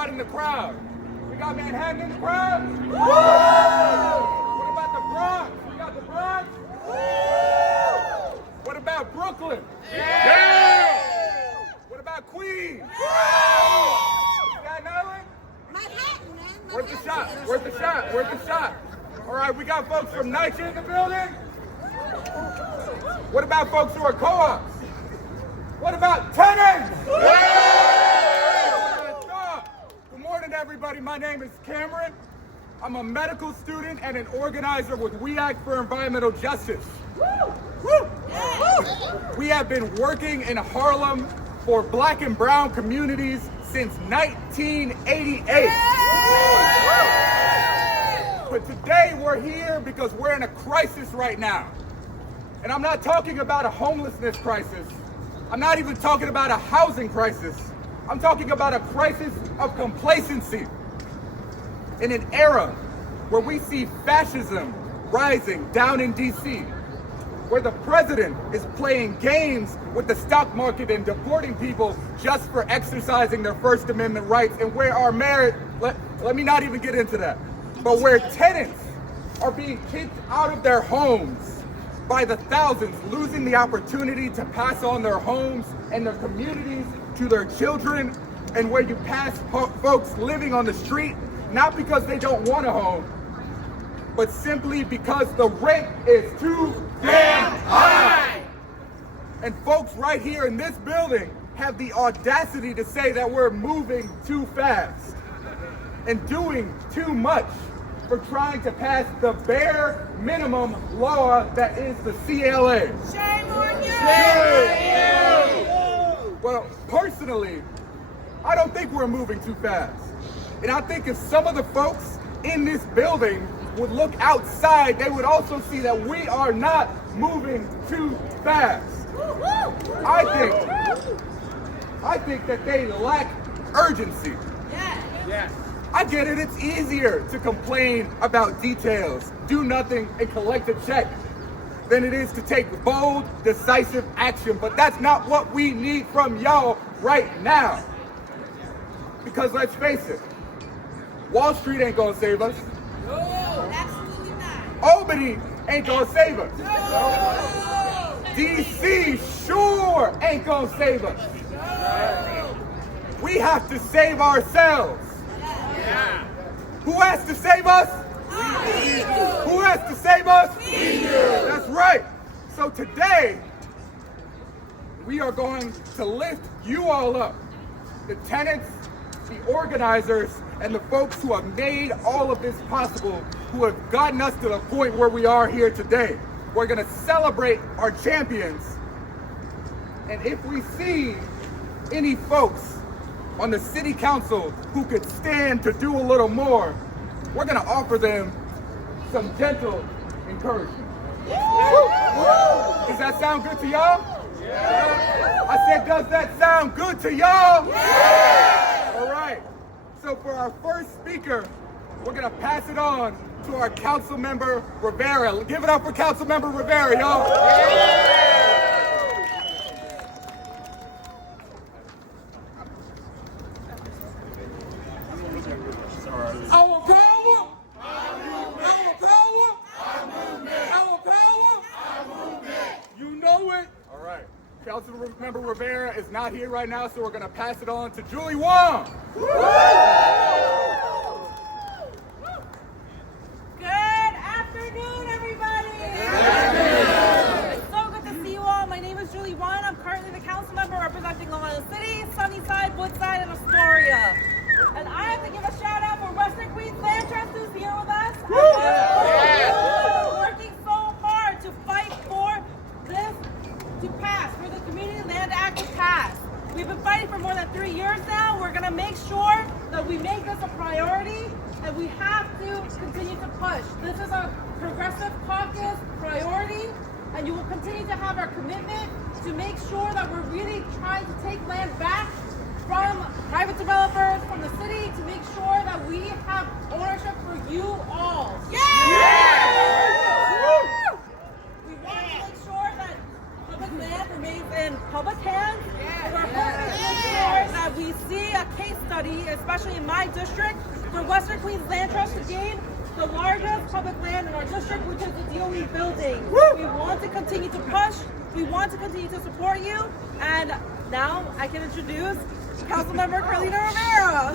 got in the crowd? We got Manhattan in the crowd? Woo! What about the Bronx? We got the Bronx? Woo! What about Brooklyn? Yeah! What about Queens? Staten Island? Manhattan, man. Worth the shot, worth the shot, worth the shot. All right, we got folks from NYCHA in the building. What about folks who are co-ops? What about tenants? Good morning, everybody. My name is Cameron. I'm a medical student and an organizer with We Act for Environmental Justice. We have been working in Harlem for Black and brown communities since 1988. But today we're here because we're in a crisis right now. And I'm not talking about a homelessness crisis. I'm not even talking about a housing crisis. I'm talking about a crisis of complacency. In an era where we see fascism rising down in DC, where the president is playing games with the stock market and deporting people just for exercising their First Amendment rights, and where our mayor, let me not even get into that, but where tenants are being kicked out of their homes by the thousands, losing the opportunity to pass on their homes and their communities to their children, and where you pass folks living on the street, not because they don't want a home, but simply because the rent is too damn high. And folks right here in this building have the audacity to say that we're moving too fast and doing too much for trying to pass the bare minimum law that is the CLA. Shame on you! Shame on you! Well, personally, I don't think we're moving too fast. And I think if some of the folks in this building would look outside, they would also see that we are not moving too fast. I think that they lack urgency. Yes. I get it, it's easier to complain about details, do nothing, and collect a check than it is to take bold, decisive action. But that's not what we need from y'all right now. Because let's face it, Wall Street ain't gonna save us. No, absolutely not. Albany ain't gonna save us. No. DC sure ain't gonna save us. No. We have to save ourselves. Yeah. Who has to save us? We do. Who has to save us? We do. That's right. So today, we are going to lift you all up. The tenants, the organizers, and the folks who have made all of this possible, who have gotten us to the point where we are here today. We're gonna celebrate our champions. And if we see any folks on the city council who could stand to do a little more, we're gonna offer them some gentle encouragement. Does that sound good to y'all? Yeah. I said, does that sound good to y'all? Yeah. All right. So for our first speaker, we're gonna pass it on to our council member Rivera. Give it up for council member Rivera, y'all. Yeah. Our power, our power, our power, our movement. You know it. All right. Councilmember Rivera is not here right now, so we're going to pass it on to Julie Wong. Good afternoon, everybody. It's so good to see you all. My name is Julie Wong. I'm currently the council member representing Long Island City, Sunnyside, Woodside, and Astoria. And I have to give a shout out for Western Queens Land Trust, who's here with us. We're working so hard to fight for this to pass, for the Community Land Act to pass. We've been fighting for more than 3 years now. We're going to make sure that we make this a priority, and we have to continue to push. This is a progressive caucus priority, and you will continue to have our commitment to make sure that we're really trying to take land back from private developers, from the city, to make sure that we have ownership for you all. Yeah! We want to make sure that public land remains in public hands. And we're hoping to make sure that we we see a case study, especially in my district, for Western Queens Land Trust to gain the largest public land in our district, which is the DOE building. We want to continue to push. We want to continue to support you. And now I can introduce Councilmember Carlina Rivera.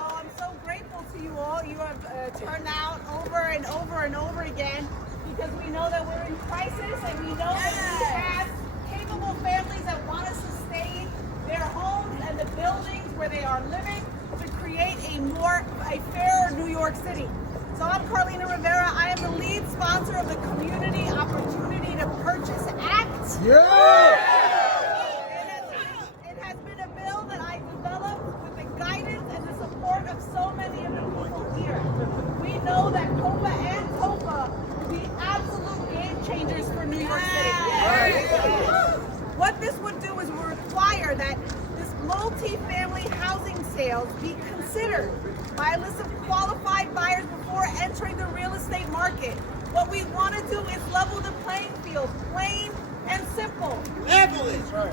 I'm so grateful to you all. You have turned out over and over and over again because we know that we're in crisis and we know that we have capable families that want to sustain their homes and the buildings where they are living to create a fairer New York City. So I'm Carlina Rivera. I am the lead sponsor of the Community Opportunity to Purchase Act. Yeah! It has been a bill that I developed with the guidance and the support of so many of the people here. We know that COPA and TOPA will be absolute game changers for New York City. What this would do is require that this multi-family housing sales be considered by a list of qualified buyers before entering the real estate market. What we want to do is level the playing field, plain and simple.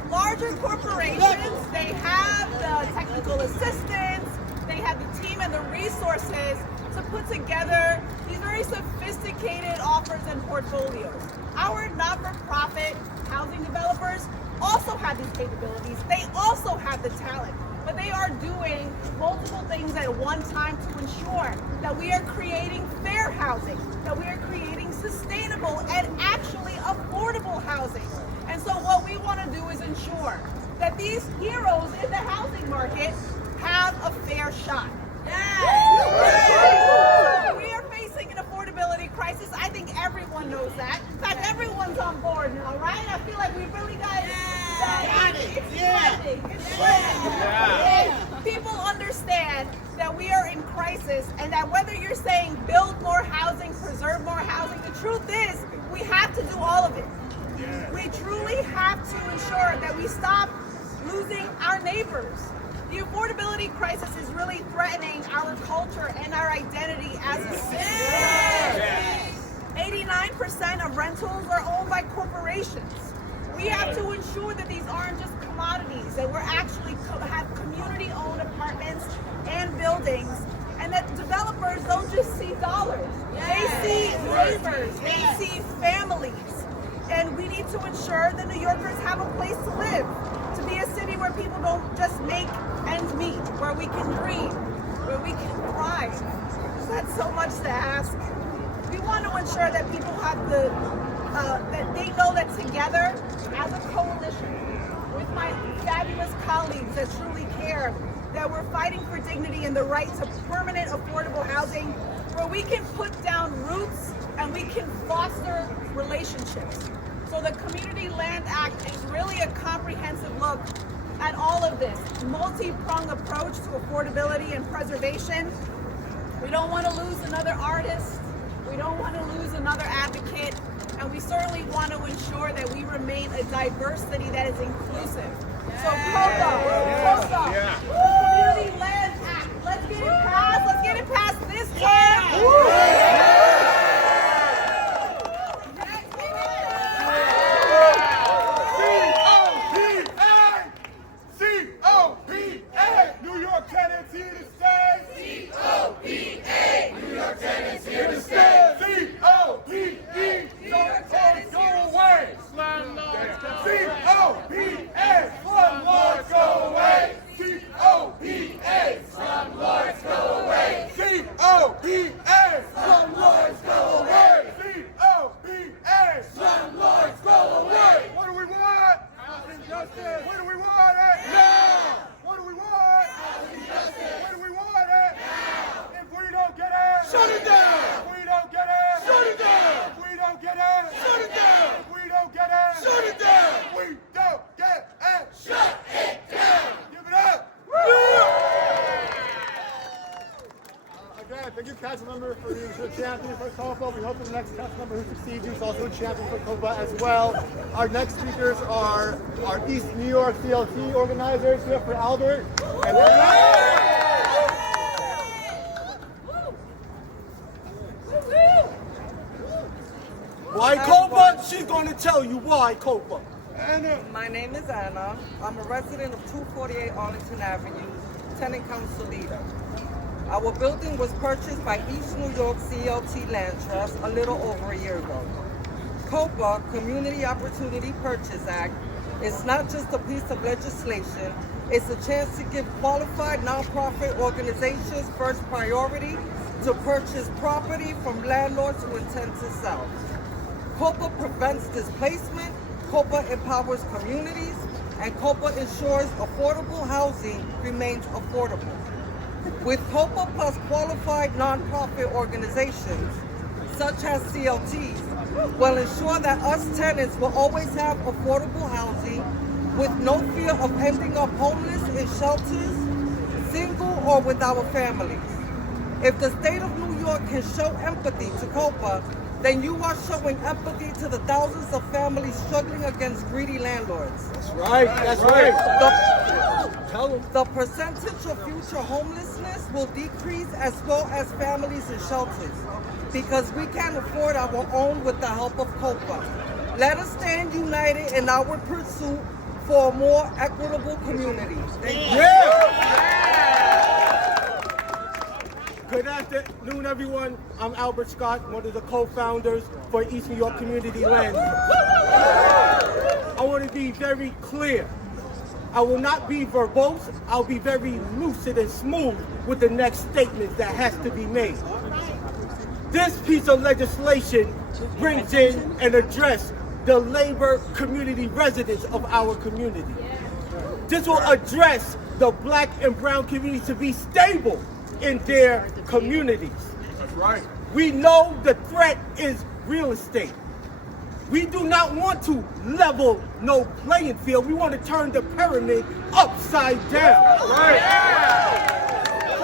Larger corporations, they have the technical assistance, they have the team and the resources to put together these very sophisticated offers and portfolios. Our not-for-profit housing developers also have these capabilities. They also have the talent, but they are doing multiple things at one time to ensure that we are creating fair housing, that we are creating sustainable and actually affordable housing. And so what we want to do is ensure that these heroes in the housing market have a fair shot. We are facing an affordability crisis. I think everyone knows that. In fact, everyone's on board now, right? I feel like we really got it. It's trending. People understand that we are in crisis and that whether you're saying build more housing, preserve more housing, the truth is we have to do all of it. We truly have to ensure that we stop losing our neighbors. The affordability crisis is really threatening our culture and our identity as a city. 89% of rentals are owned by corporations. We have to ensure that these aren't just commodities, that we're actually have community-owned apartments and buildings, and that developers don't just see dollars. They see neighbors, they see families. And we need to ensure that New Yorkers have a place to live, to be a city where people don't just make ends meet, where we can dream, where we can thrive. That's so much to ask. We want to ensure that people have that they know that together, as a coalition, with my fabulous colleagues that truly care, that we're fighting for dignity and the right to permanent affordable housing, where we can put down roots and we can foster relationships. So the Community Land Act is really a comprehensive look at all of this, multi-pronged approach to affordability and preservation. We don't want to lose another artist. We don't want to lose another advocate. And we certainly want to ensure that we remain a diverse city that is inclusive. So COPA, Community Land Act, let's get it passed. Let's get it passed this time. New York tenants here to stay. C-O-P-A, New York tenants here to stay. C-O-P-E, slumlords go away. C-O-P-A, slumlords go away. C-O-P-A, slumlords go away. C-O-P-A, slumlords go away. C-O-P-A, slumlords go away. What do we want? Housing justice. What do we want? Now. What do we want? Housing justice. What do we want? Now. If we don't get it, shut it down. If we don't get it, shut it down. If we don't get it, shut it down. If we don't get it, shut it down. If we don't get it, shut it down. Give it up. Again, thank you, Councilmember, for being the champion for COPA. We hope the next Councilmember who succeeds you is also a champion for COPA as well. Our next speakers are our East New York CLT organizers here for Albert. And Why COPA? She going to tell you why COPA. My name is Anna. I'm a resident of 248 Arlington Avenue, tenant council leader. Our building was purchased by East New York CLT Land Trust a little over a year ago. COPA, Community Opportunity Purchase Act, is not just a piece of legislation, it's a chance to give qualified nonprofit organizations first priority to purchase property from landlords who intend to sell. COPA prevents displacement, COPA empowers communities, and COPA ensures affordable housing remains affordable. With COPA plus qualified nonprofit organizations, such as CLTs, will ensure that us tenants will always have affordable housing with no fear of ending up homeless in shelters, single or with our families. If the state of New York can show empathy to COPA, then you are showing empathy to the thousands of families struggling against greedy landlords. That's right, that's right. Tell them. The percentage of future homelessness will decrease as well as families in shelters because we can't afford our own with the help of COPA. Let us stand united in our pursuit for a more equitable community. Thank you. Good afternoon, everyone. I'm Albert Scott, one of the co-founders for East New York Community Land. I want to be very clear. I will not be verbose. I'll be very lucid and smooth with the next statement that has to be made. This piece of legislation brings in and addresses the labor community residents of our community. This will address the black and brown community to be stable in their communities. That's right. We know the threat is real estate. We do not want to level no playing field. We want to turn the pyramid upside down. Right.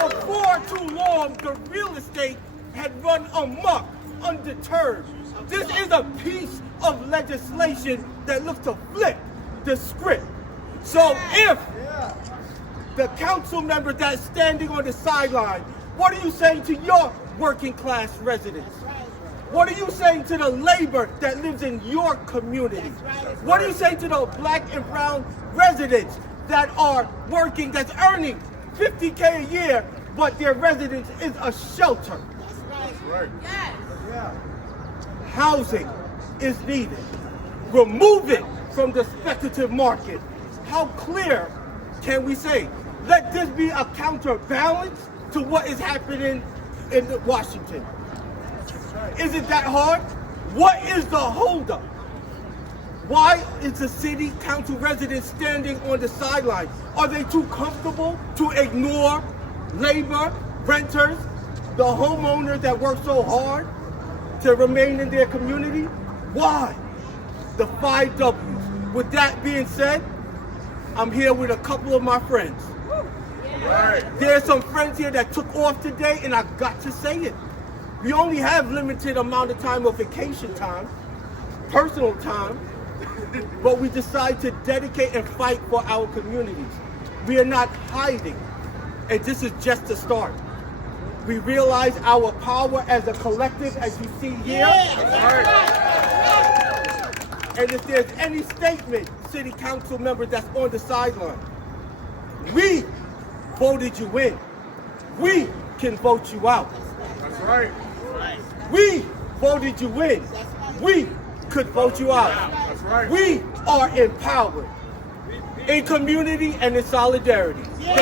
For far too long, the real estate had run amok, undeterred. This is a piece of legislation that looks to flip the script. So if the council member that's standing on the sideline, what are you saying to your working class residents? What are you saying to the labor that lives in your community? What are you saying to the black and brown residents that are working, that's earning $50K a year, but their residence is a shelter? That's right. Housing is needed. Remove it from the speculative market. How clear can we say? Let this be a counterbalance to what is happening in Washington. Is it that hard? What is the holdup? Why is the city council residents standing on the sidelines? Are they too comfortable to ignore labor, renters, the homeowners that work so hard to remain in their community? Why? The 5 W's. With that being said, I'm here with a couple of my friends. Right. There's some friends here that took off today, and I got to say it. We only have limited amount of time of vacation time, personal time, but we decide to dedicate and fight for our communities. We are not hiding, and this is just the start. We realize our power as a collective, as you see here. And if there's any statement, city council member that's on the sideline, we voted you in. We can vote you out. That's right. We voted you in. We could vote you out. That's right. We are empowered in community and in solidarity. Thank you.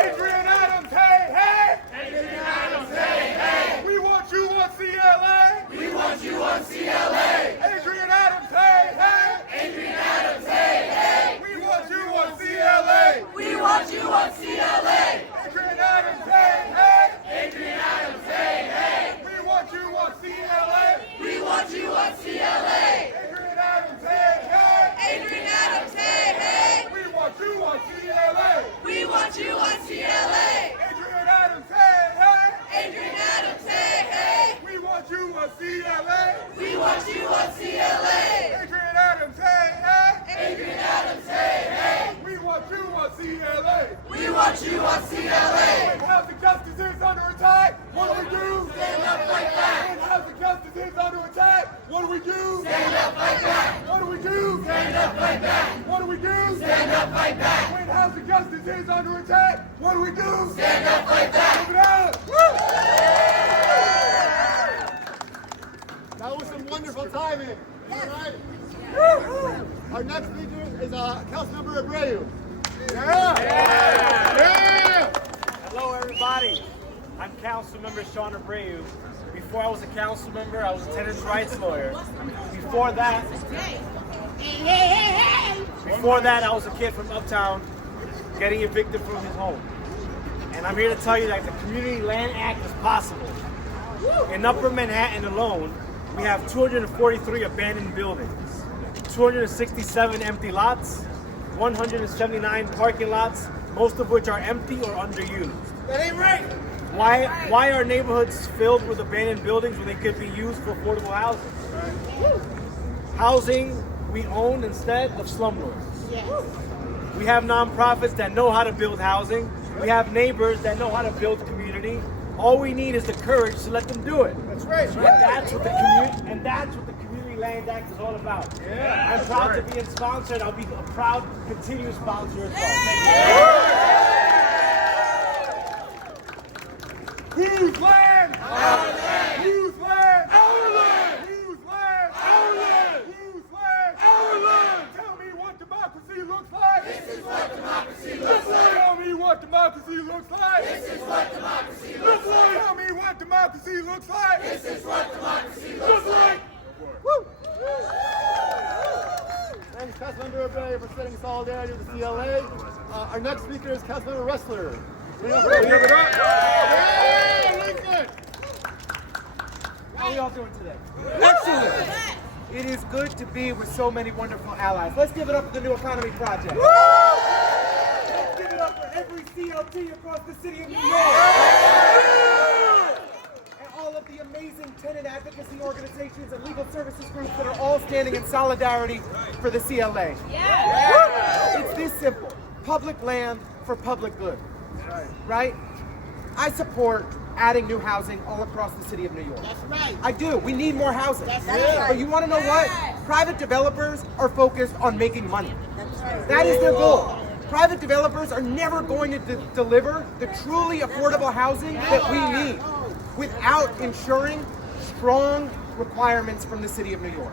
Adrian Adams, hey, hey! Adrian Adams, hey, hey! We want you on CLA! We want you on CLA! Adrian Adams, hey, hey! Adrian Adams, hey, hey! We want you on CLA! We want you on CLA! Adrian Adams, hey, hey! Adrian Adams, hey, hey! We want you on CLA! We want you on CLA! Adrian Adams, hey, hey! Adrian Adams, hey, hey! We want you on CLA! We want you on CLA! Adrian Adams, hey, hey! Adrian Adams, hey, hey! We want you on CLA! We want you on CLA! Adrian Adams, hey, hey! Adrian Adams, hey, hey! We want you on CLA! We want you on CLA! When housing justice is under attack, what do we do? Stand up like that! When housing justice is under attack, back. What do we do? Stand up, fight back. What do we do? Stand up, fight back. What do we do? Stand up, fight back. When housing justice is under attack, what do we do? Stand up, fight back. Move it up. That was some wonderful timing. All right. Our next speaker is Councilmember Abreu. Yeah. Hello, everybody. I'm Councilmember Sean Abreu. Before I was a council member, I was a tenants' rights lawyer. Before that, I was a kid from Uptown getting evicted from his home. And I'm here to tell you that the Community Land Act is possible. In Upper Manhattan alone, we have 243 abandoned buildings, 267 empty lots, 179 parking lots, most of which are empty or underused. That ain't right. Why are neighborhoods filled with abandoned buildings when they could be used for affordable housing? Housing we own instead of slumlords. We have nonprofits that know how to build housing. We have neighbors that know how to build community. All we need is the courage to let them do it. That's right. And that's what the Community Land Act is all about. Yeah, I'm proud to be sponsored. I'll be a proud continuous sponsor as well. Thank you. Whose land? Our land. Whose land? Our land. Whose land? Our land. Whose land? Our land. Tell me what democracy looks like. This is what democracy looks like. Tell me what democracy looks like. This is what democracy looks like. Tell me what democracy looks like. This is what democracy looks like. Woo! Thanks, Councilmember Abreu, for spreading solidarity with the CLA. Our next speaker is Councilmember Ressler. Give it up. Yeah, Lincoln! How are y'all doing today? Excellent. It is good to be with so many wonderful allies. Let's give it up for the New Economy Project. Let's give it up for every CLT across the city of New York. And all of the amazing tenant advocacy organizations and legal services groups that are all standing in solidarity for the CLA. It's this simple. Public land for public good. Right? I support adding new housing all across the city of New York. That's right. I do. We need more housing. That's right. But you want to know what? Private developers are focused on making money. That's right. That is their goal. Private developers are never going to deliver the truly affordable housing that we need without ensuring strong requirements from the city of New York.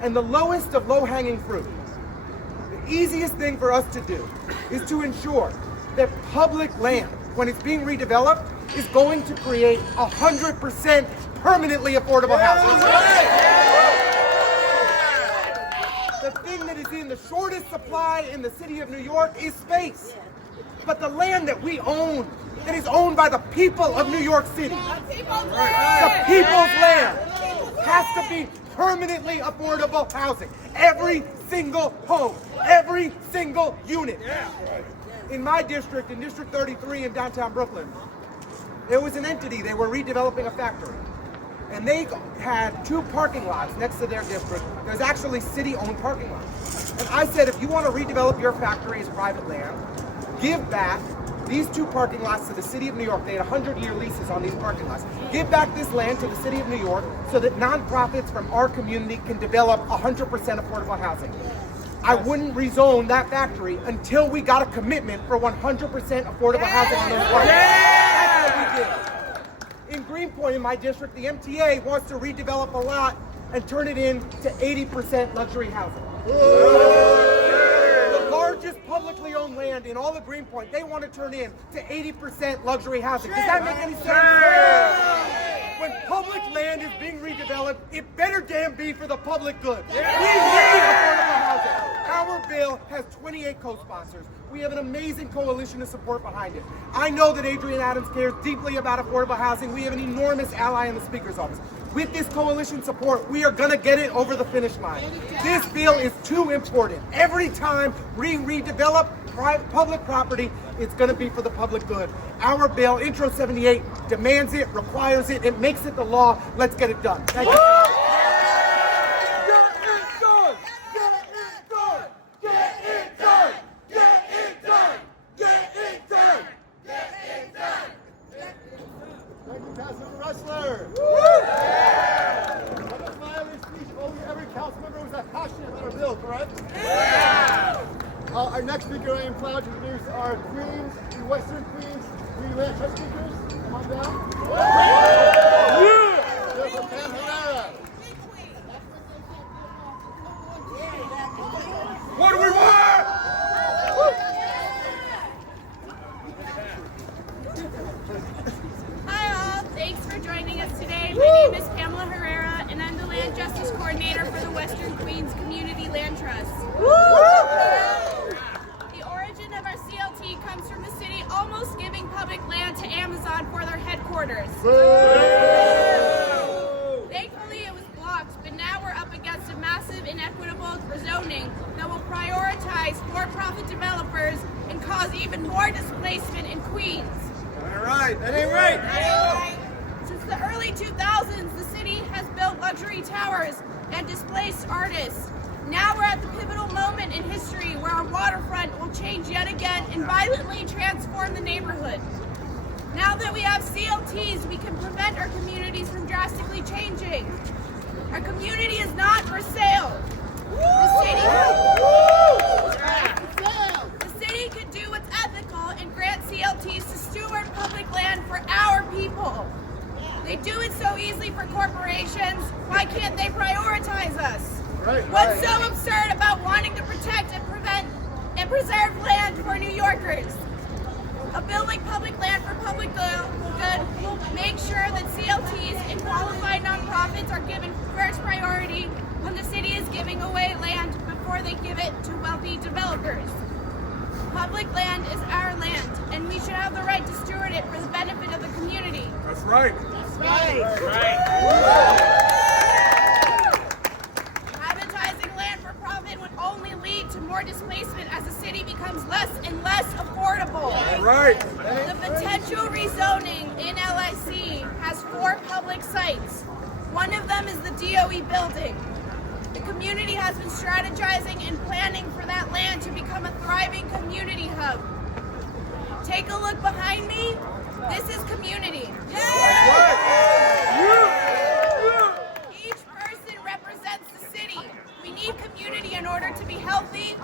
And the lowest of low-hanging fruit, the easiest thing for us to do is to ensure that public land, when it's being redeveloped, is going to create 100% permanently affordable housing. The thing that is in the shortest supply in the city of New York is space. But the land that we own, that is owned by the people of New York City, the people's land, has to be permanently affordable housing. Every single home, every single unit. In my district, in District 33 in downtown Brooklyn, there was an entity, they were redeveloping a factory. And they had 2 parking lots next to their district. There's actually city-owned parking lots. And I said, if you want to redevelop your factory as private land, give back these 2 parking lots to the city of New York. They had 100-year leases on these parking lots. Give back this land to the city of New York so that nonprofits from our community can develop 100% affordable housing. I wouldn't rezone that factory until we got a commitment for 100% affordable housing on those parking lots. That's what we did. In Greenpoint, in my district, the MTA wants to redevelop a lot and turn it into 80% luxury housing. The largest publicly owned land in all of Greenpoint, they want to turn in to 80% luxury housing. Does that make any sense? When public land is being redeveloped, it better damn be for the public good. We need affordable housing. Our bill has 28 co-sponsors. We have an amazing coalition of support behind it. I know that Adrienne Adams cares deeply about affordable housing. We have an enormous ally in the Speaker's office. With this coalition support, we are going to get it over the finish line. This bill is too important. Every time we redevelop public property, it's going to be for the public good. Our bill, Intro 78, demands it, requires it, it makes it the law. Let's get it done. Thank you. council member who's that passionate about our bill, correct? Yeah! Our next speaker, I am proud to introduce our Queens, Western Queens, Green Land Trust speakers. Come on down. Yeah! Pam Herrera. What do we want? Hi all, thanks for joining us today. My name is Pamela Herrera and I'm the Land Justice Coordinator for the Western Queens Community Land Trust. The origin of our CLT comes from the city almost giving public land to Amazon for their headquarters. Thankfully it was blocked, but now we're up against a massive inequitable rezoning that will prioritize for-profit developers and cause even more displacement in Queens. All right, that ain't right. Since the early 2000s, the city has built luxury towers and displaced artists. Now we're at the pivotal moment in history where our waterfront will change yet again and violently transform the neighborhood. Now that we have CLTs, we can prevent our communities from drastically changing. Our community is not for sale. The city could do what's ethical and grant CLTs to steward public land for our people. They do it so easily for corporations. Why can't they prioritize us? What's so absurd about wanting to protect and prevent and preserve land for New Yorkers? A bill like Public Land for Public Good will make sure that CLTs and qualified nonprofits are given first priority when the city is giving away land before they give it to wealthy developers. Public land is our land, and we should have the right to steward it for the benefit of the community. That's right. Privatizing land for profit would only lead to more displacement as the city becomes less and less affordable. Right. The potential rezoning in LIC has 4 public sites. One of them is the DOE building. The community has been strategizing and planning for that land to become a thriving community hub. Take a look behind me. This is community. Each person represents the city. We need community in order to be healthy.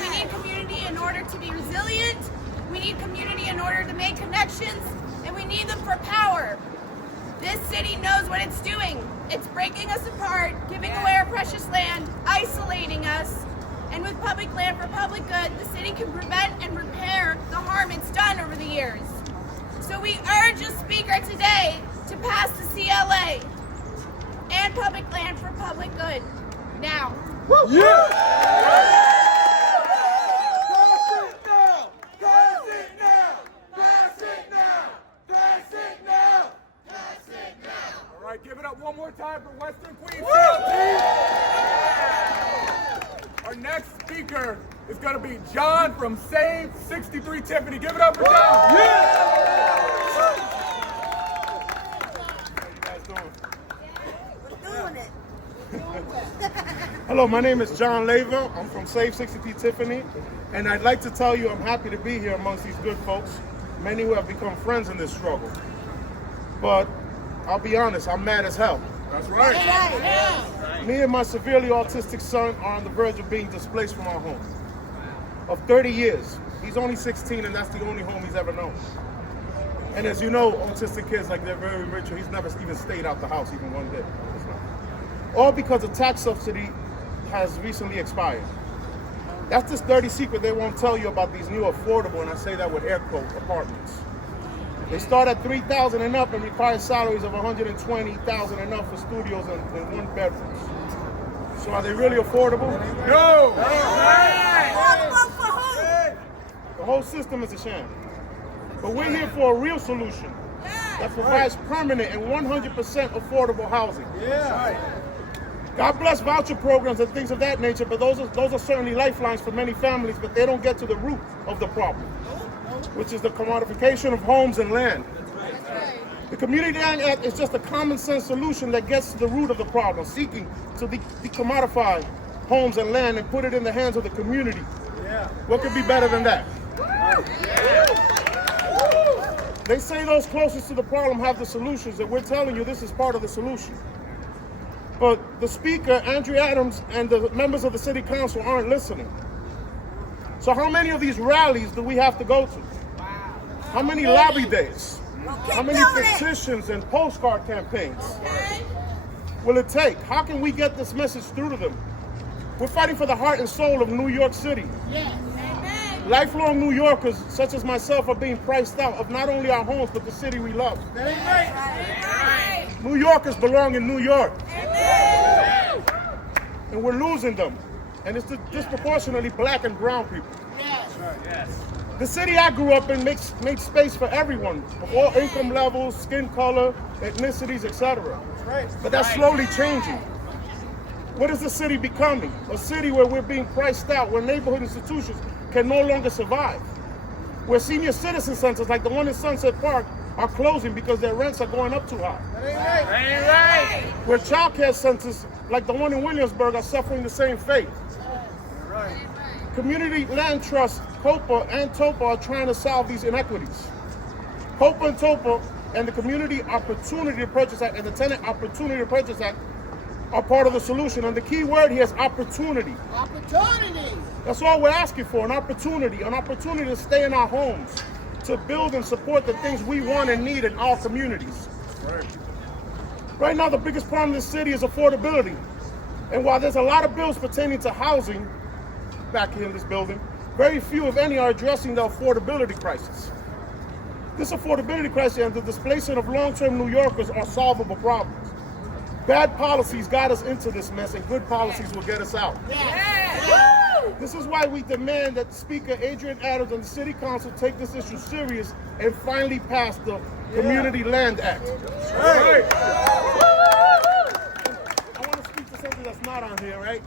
We need community in order to be resilient. We need community in order to make connections. And we need them for power. This city knows what it's doing. It's breaking us apart, giving away our precious land, isolating us. And with Public Land for Public Good, the city can prevent and repair the harm it's done over the years. So we urge the speaker today to pass the CLA and Public Land for Public Good now. All right, give it up one more time for Western Queens CLT. Our next speaker is going to be John from Save 63 Tiffany. Give it up for John. How you guys doing? Hello, my name is John Leva. I'm from Save 63 Tiffany, and I'd like to tell you I'm happy to be here amongst these good folks, many who have become friends in this struggle. But I'll be honest, I'm mad as hell. That's right. Me and my severely autistic son are on the verge of being displaced from our home. Of 30 years. He's only 16 and that's the only home he's ever known. And as you know, autistic kids, like they're very rich, he's never even stayed out the house even one day. All because the tax subsidy has recently expired. That's this dirty secret they won't tell you about these new affordable, and I say that with air quote, apartments. They start at $3,000 and up and require salaries of $120,000 and up for studios and 1 bedrooms. So are they really affordable? No! The whole system is a sham. But we're here for a real solution that provides permanent and 100% affordable housing. God bless voucher programs and things of that nature, but those are certainly lifelines for many families, but they don't get to the root of the problem, which is the commodification of homes and land. The Community Land Act is just a common sense solution that gets to the root of the problem, seeking to decommodify homes and land and put it in the hands of the community. What could be better than that? They say those closest to the problem have the solutions, and we're telling you this is part of the solution. But the speaker, Andrew Adams, and the members of the city council aren't listening. So how many of these rallies do we have to go to? How many lobby days? How many petitions and postcard campaigns will it take? How can we get this message through to them? We're fighting for the heart and soul of New York City. Lifelong New Yorkers, such as myself, are being priced out of not only our homes, but the city we love. New Yorkers belong in New York. And we're losing them. And it's disproportionately black and brown people. The city I grew up in makes space for everyone, of all income levels, skin color, ethnicities, etc. But that's slowly changing. What is the city becoming? A city where we're being priced out, where neighborhood institutions can no longer survive. Where senior citizen centers like the one in Sunset Park are closing because their rents are going up too high. Where child care centers like the one in Williamsburg are suffering the same fate. Community Land Trust, COPA, and TOPA are trying to solve these inequities. COPA and TOPA and the Community Opportunity to Purchase Act and the Tenant Opportunity to Purchase Act are part of the solution. And the key word here is opportunity. Opportunity! That's all we're asking for, an opportunity to stay in our homes, to build and support the things we want and need in our communities. Right now, the biggest problem in this city is affordability. And while there's a lot of bills pertaining to housing back here in this building, very few, if any, are addressing the affordability crisis. This affordability crisis and the displacement of long-term New Yorkers are solvable problems. Bad policies got us into this mess, and good policies will get us out. This is why we demand that Speaker Adrian Adams and the City Council take this issue serious and finally pass the Community Land Act. I want to speak to something that's not on here, right?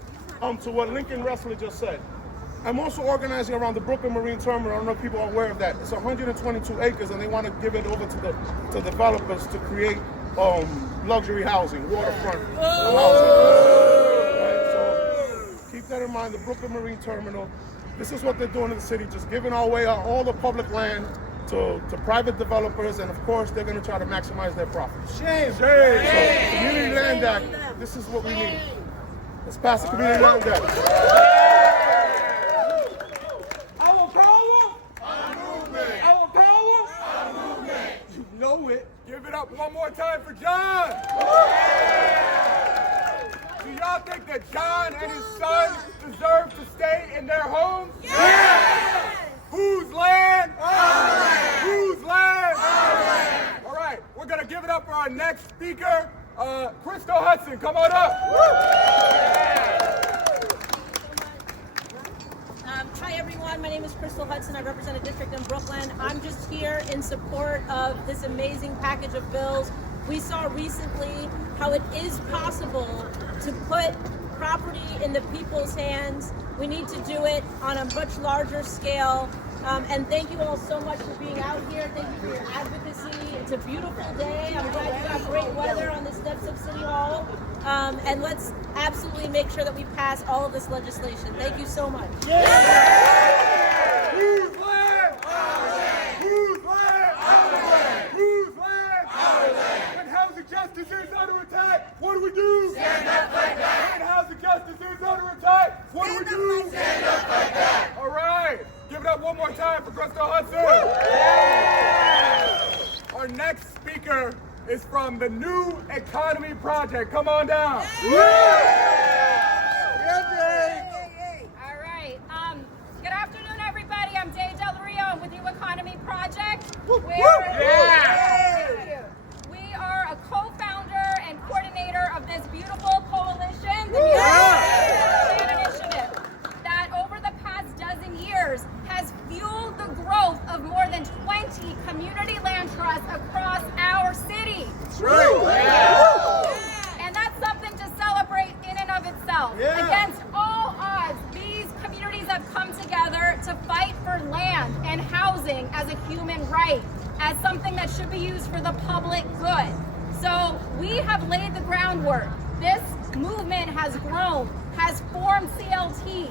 To what Lincoln Wrestler just said. I'm also organizing around the Brooklyn Marine Terminal. I don't know if people are aware of that. It's 122 acres, and they want to give it over to developers to create luxury housing, waterfront housing. Right? So keep that in mind, the Brooklyn Marine Terminal. This is what they're doing in the city, just giving away all the public land to private developers, and of course, they're going to try to maximize their profits. Shame! So, Community Land Act, this is what we need. Let's pass the Community Land Act. Our power, our movement. Our power, our movement. You know it. Give it up one more time for John. Do y'all think that John and his son deserve to stay in their homes? Yes! Whose land? Our land. Whose land? Our land. All right, we're going to give it up for our next speaker, Crystal Hudson. Come on up. Hi everyone, my name is Crystal Hudson. I represent a district in Brooklyn. I'm just here in support of this amazing package of bills. We saw recently how it is possible to put property in the people's hands. We need to do it on a much larger scale. And thank you all so much for being out here. Thank you for your advocacy. It's a beautiful day. I'm glad you got great weather on the steps of City Hall. And let's absolutely make sure that we pass all of this legislation. Thank you so much. Whose land? Our land. Whose land? Our land. Whose land? Our land. When housing justice is under attack, what do? Stand up like that. When housing justice is under attack, what do? Stand up like that. All right. Give it up one more time for Crystal Hudson. Our next speaker is from the New Economy Project. Come on down. All right. Good afternoon, everybody. I'm Day Del Rio. I'm with New Economy Project. We are a co-founder and coordinator of this beautiful coalition, the New York Land Initiative, that over the past dozen years has fueled the growth of more than 20 community land trusts across our city. And that's something to celebrate in and of itself. Against all odds, these communities have come together to fight for land and housing as a human right, as something that should be used for the public good. So we have laid the groundwork. This movement has grown, has formed CLTs,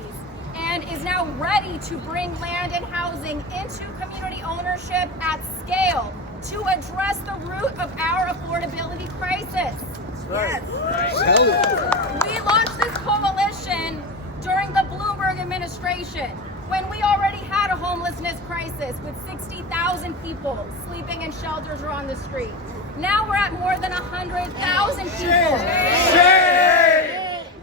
and is now ready to bring land and housing into community ownership at scale to address the root of our affordability crisis. Yes. We launched this coalition during the Bloomberg administration when we already had a homelessness crisis with 60,000 people sleeping in shelters or on the street. Now we're at more than 100,000 people.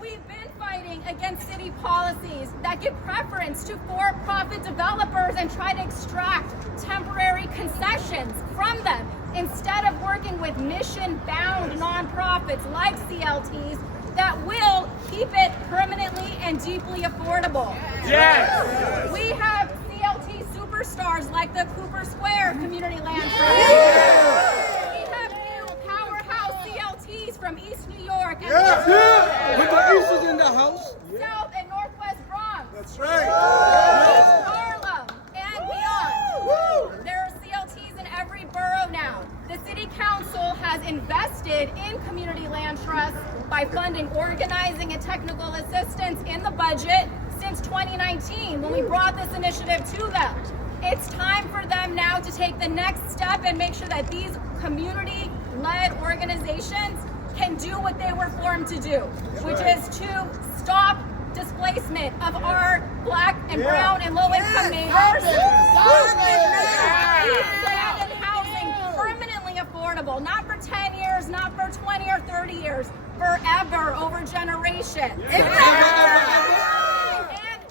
We've been fighting against city policies that give preference to for-profit developers and try to extract temporary concessions from them instead of working with mission-bound nonprofits like CLTs that will keep it permanently and deeply affordable. Yes. We have CLT superstars like the Cooper Square Community Land Trust. We have new powerhouse CLTs from East New York and With the East in the house. South and Northwest Bronx. That's right. East Harlem and beyond. There are CLTs in every borough now. The City Council has invested in community land trusts by funding organizing and technical assistance in the budget since 2019 when we brought this initiative to them. It's time for them now to take the next step and make sure that these community-led organizations can do what they were formed to do, which is to stop displacement of our Black and brown and low-income neighbors. Keep land and housing permanently affordable, not for 10 years, not for 20 or 30 years, forever, over generations. And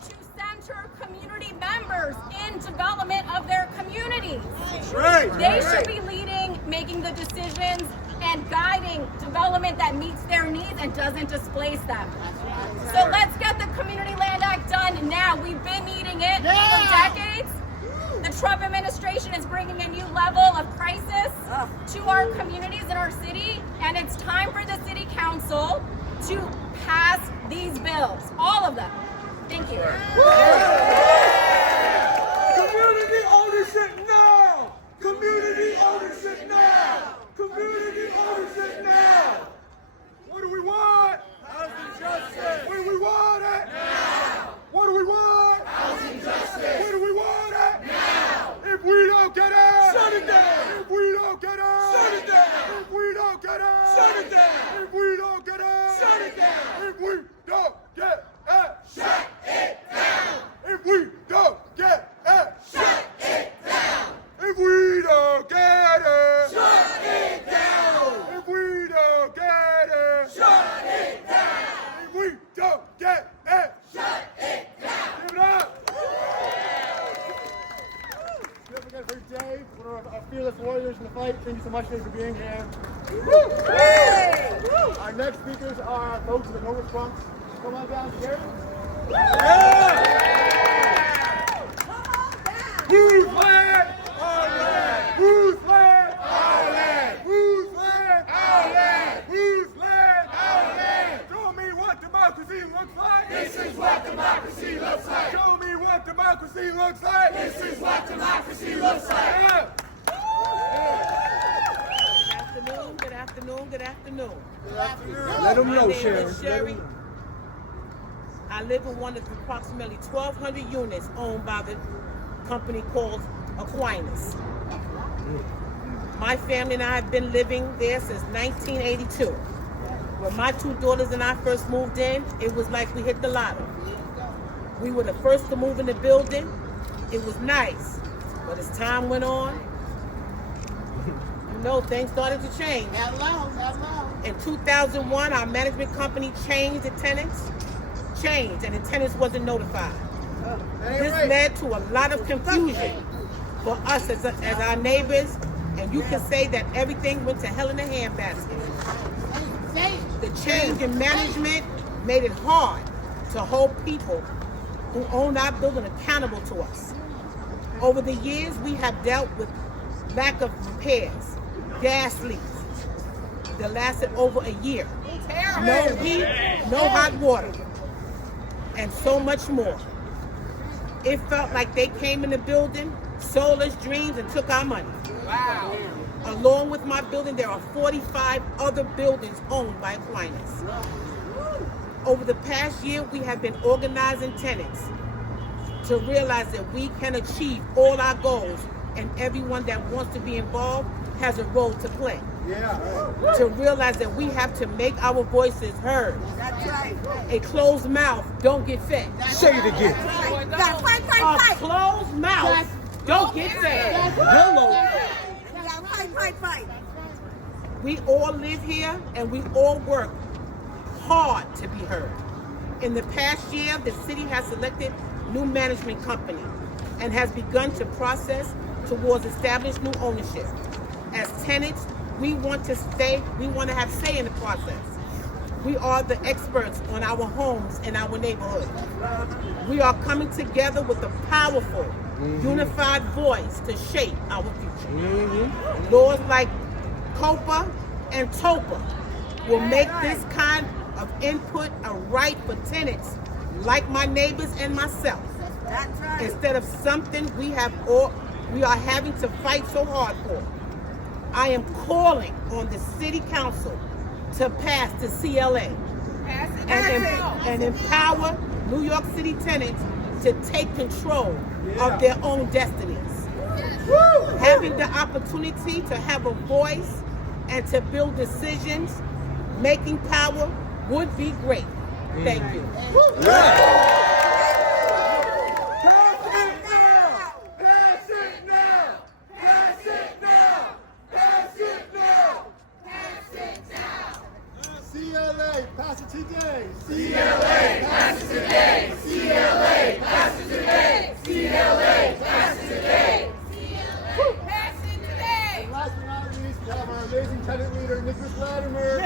to center community members in development of their communities. They should be leading, making the decisions, and guiding development that meets their needs and doesn't displace them. So let's get the Community Land Act done now. We've been needing it for decades. The Trump administration is bringing a new level of crisis to our communities in our city, and it's time for the City Council to pass these bills, all of them. Thank you. Community ownership now! Community ownership now! Community ownership now! What do we want? Housing justice! When do we want it? Now! What do we want? Housing justice! When do we want it? Now! If we don't get it, Shut it down! If we don't get it, Shut it down! If we don't get it, Shut it down! If we don't get it, Shut it down! If we don't get it, Shut it down! If we don't get it, Shut it down! If we don't get it, Shut it down! If we don't get it, Shut it down! If we don't get it, Shut it down! give it up. Don't forget for Dave, one of our fearless warriors in the fight. Thank you so much, Dave, for being here. Our next speakers are folks in the Northwest Bronx. Come on down, Jerry. Whose land? Our land. Whose land? Our land. Whose land? Our land. Whose land? Our land. Show me what democracy looks like. This is what democracy looks like! Show me what democracy looks like. This is what democracy looks like! Yeah. Good afternoon, good afternoon. Let them My know, name Sharon. is Sherry. I live in one of the approximately 1,200 units owned by the company called Aquinas. My family and I have been living there since 1982. When my two daughters and I first moved in, it was like we hit the lotto. We were the first to move in the building. It was nice, but as time went on, you know, things started to change. In 2001, our management company changed the tenants, and the tenants wasn't notified. This led to a lot of confusion for us as our neighbors, and you can say that everything went to hell in a handbasket. The change in management made it hard to hold people who own our building accountable to us. Over the years, we have dealt with lack of repairs, gas leaks that lasted over a year, no heat, no hot water, and so much more. It felt like they came in the building, sold us dreams, and took our money. Wow. Along with my building, there are 45 other buildings owned by Aquinas. Over the past year, we have been organizing tenants to realize that we can achieve all our goals, and everyone that wants to be involved has a role to play. to realize that we have to make our voices heard. That's right. A closed mouth don't get fed. Say it again. Fight, A closed mouth don't get fed. Hello. fight. We all live here and we all work hard to be heard. In the past year, the city has selected new management company and has begun to process towards establish new ownership. As tenants, we want to have say in the process. We are the experts on our homes and our neighborhoods. We are coming together with a powerful, unified voice to shape our future. Laws like COPA and TOPA will make this kind of input a right for tenants like my neighbors and myself. That's right. Instead of something we are having to fight so hard for. I am calling on the City Council to pass the CLA and empower New York City tenants to take control of their own destinies. Having the opportunity to have a voice and to build decisions, making power would be great. Thank you. CLA, pass it today. CLA, pass it today. CLA, pass it today. CLA, pass it today. Pass it today. And last but not least, we have our amazing tenant leader, Nicholas Latimer.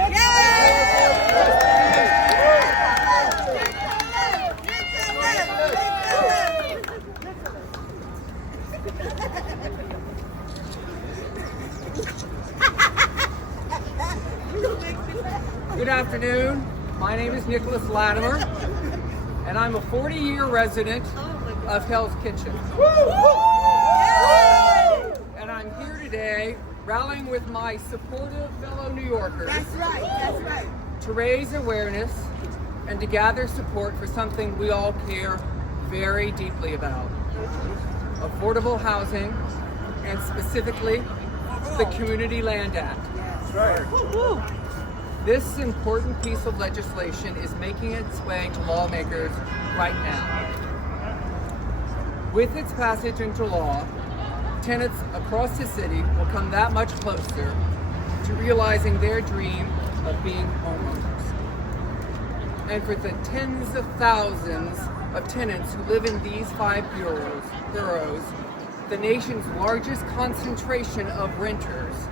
Good afternoon. My name is Nicholas Latimer, and I'm a 40-year resident of Hell's Kitchen. And I'm here today rallying with my supportive fellow New Yorkers. That's right. To raise awareness and to gather support for something we all care very deeply about. Affordable housing, and specifically the Community Land Act. This important piece of legislation is making its way to lawmakers right now. With its passage into law, tenants across the city will come that much closer to realizing their dream of being homeowners. And for the tens of thousands of tenants who live in these 5 boroughs, the nation's largest concentration of renters,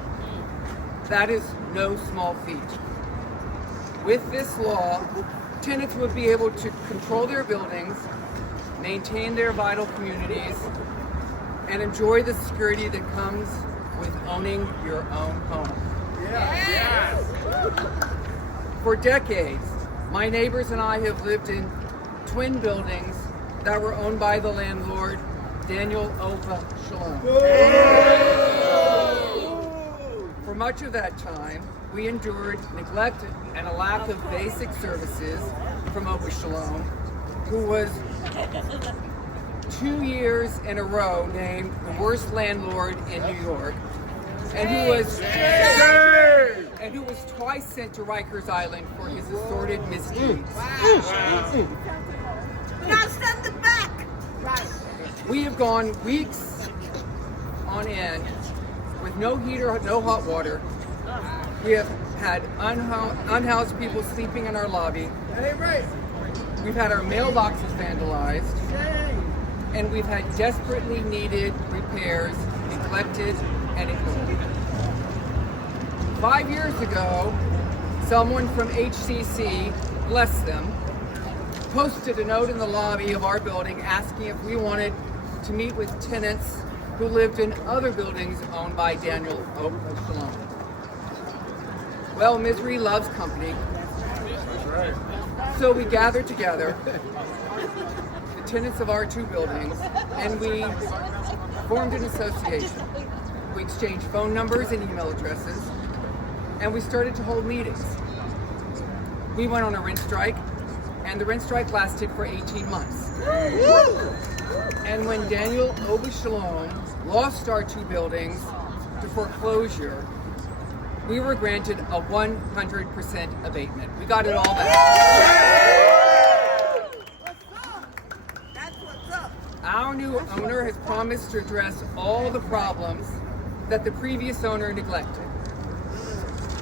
that is no small feat. With this law, tenants would be able to control their buildings, maintain their vital communities, and enjoy the security that comes with owning your own home. Yes. For decades, my neighbors and I have lived in twin buildings that were owned by the landlord, Daniel Ova Shalom. For much of that time, we endured neglect and a lack of basic services from Ova Shalom, who was 2 years in a row named the worst landlord in New York, and who was twice sent to Rikers Island for his assorted misdeeds. Now send it back. We have gone weeks on end with no heater, no hot water. We have had unhoused people sleeping in our lobby. We've had our mailboxes vandalized. And we've had desperately needed repairs neglected and ignored. 5 years ago, someone from HCC, bless them, posted a note in the lobby of our building asking if we wanted to meet with tenants who lived in other buildings owned by Daniel Shalom. Well, misery loves company. So we gathered together, the tenants of our 2 buildings, and we formed an association. We exchanged phone numbers and email addresses, and we started to hold meetings. We went on a rent strike, and the rent strike lasted for 18 months. And when Daniel Ova Shalom lost our 2 buildings to foreclosure, we were granted a 100% abatement. We got it all back. Our new owner has promised to address all the problems that the previous owner neglected.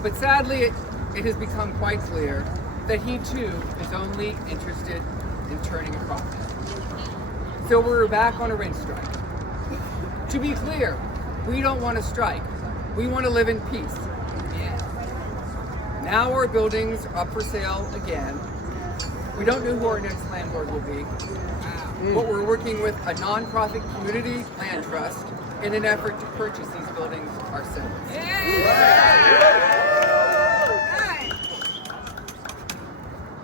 But sadly, it has become quite clear that he too is only interested in turning a profit. So we're back on a rent strike. To be clear, we don't want to strike. We want to live in peace. Now our buildings are up for sale again. We don't know who our next landlord will be, but we're working with a nonprofit community land trust in an effort to purchase these buildings ourselves.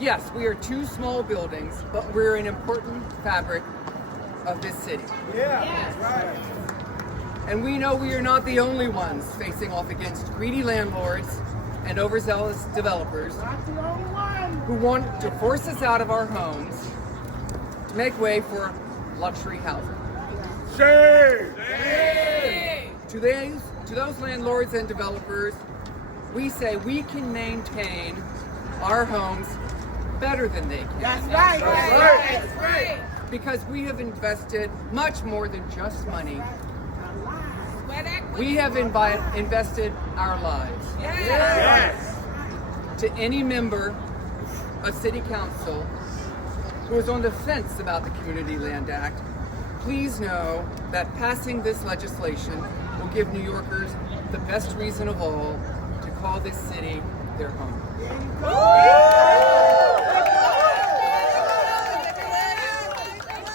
Yes, we are two small buildings, but we're an important fabric of this city. And we know we are not the only ones facing off against greedy landlords and overzealous developers who want to force us out of our homes to make way for luxury housing. To those landlords and developers, we say we can maintain our homes better than they can. That's right. That's right. Because we have invested much more than just money. We have invested our lives. To any member of City Council who is on the fence about the Community Land Act, please know that passing this legislation will give New Yorkers the best reason of all to call this city their home.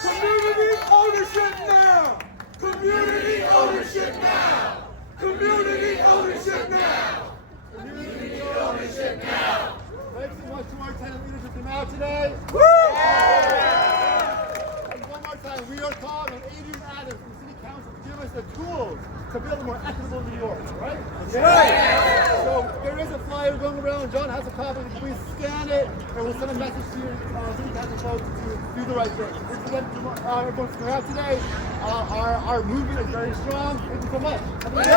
Community ownership now! Community ownership now! Community ownership now! Community ownership now! Thanks so much to our tenant leaders who came out today. And one more time, we are calling on Adrian Adams from the City Council to give us the tools to build a more equitable New York, right? So there is a flyer going around. John has a copy. Please scan it, and we'll send a message to your City Council folks to do the right thing. Thanks again to everyone's coming out today. Our movement is very strong. Thank you so much. Have a good day.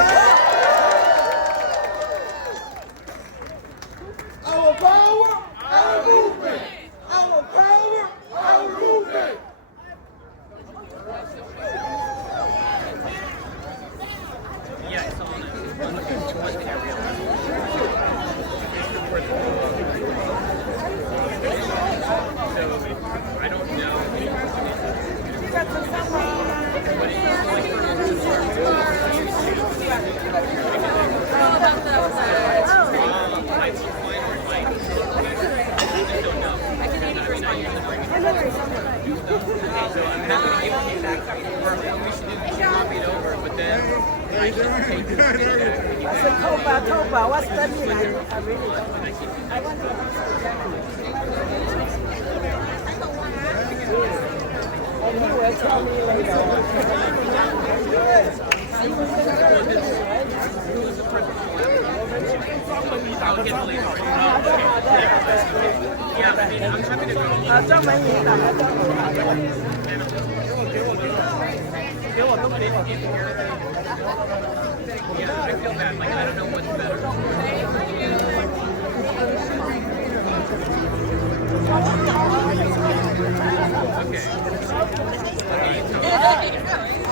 Our power, our movement! Our power, our movement! Toba, what's the meaning? I really don't. And you will tell me I feel bad. Like, I don't know what's better. Okay.